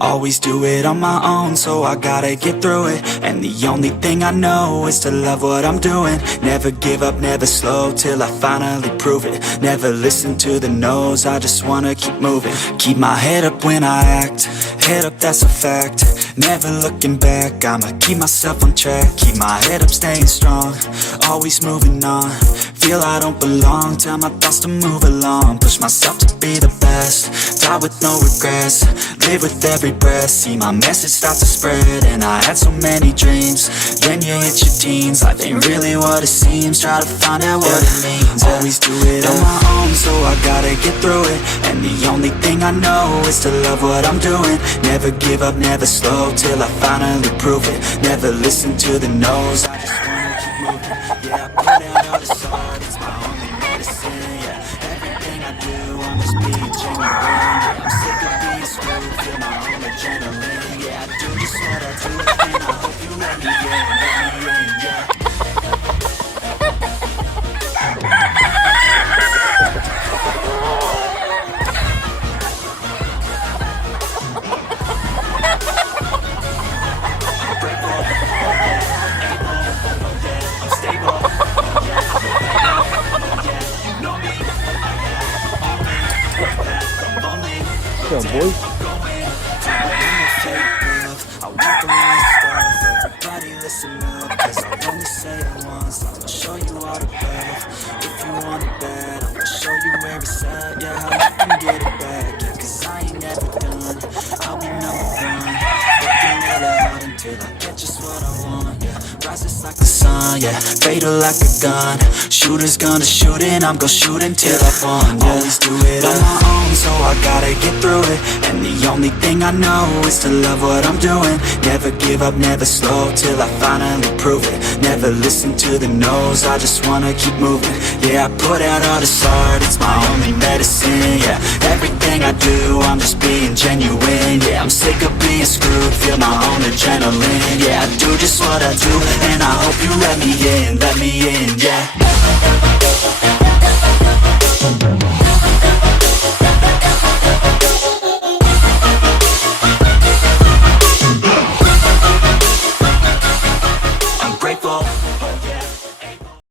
Always do it on my own, so I gotta get through it. And the only thing I know is to love what I'm doing. Never give up, never slow, till I finally prove it. Never listen to the no's, I just wanna keep moving. Keep my head up when I act, head up, that's a fact. Never looking back, I'ma keep myself on track. Keep my head up, staying strong, always moving on. Feel I don't belong, tell my thoughts to move along. Push myself to be the best, die with no regrets. Live with every breath, see my message start to spread. And I had so many dreams, then you hit your teens. Life ain't really what it seems, try to find out what it means. Always do it on my own, so I gotta get through it. And the only thing I know is to love what I'm doing. Never give up, never slow, till I finally prove it. Never listen to the no's, I just wanna keep moving. Yeah, I put out all this art, it's my only medicine. Yeah, everything I do, I must be genuine. I'm sick of being screwed, feel my own adrenaline. Yeah, I do just what I do, and I hope you let me in, yeah. What's up, boys? Everybody listen up, 'cause I'll only say it once. I'ma show you all the path. If you want it bad, I'ma show you where it's at. Yeah, how you can get it back. Yeah, 'cause I ain't never done, I'll be number one. Working it out till I get just what I want, yeah. Rises like the sun, yeah, fatal like a gun. Shooters gonna shoot and I'm gon' shoot until I fall, yeah. Always do it on my own, so I gotta get through it. And the only thing I know is to love what I'm doing. Never give up, never slow, till I finally prove it. Never listen to the no's, I just wanna keep moving. Yeah, I put out all this art, it's my only medicine, yeah. Everything I do, I'm just being genuine, yeah. I'm sick of being screwed, feel my own adrenaline, yeah. I do just what I do, and I hope you let me in, yeah.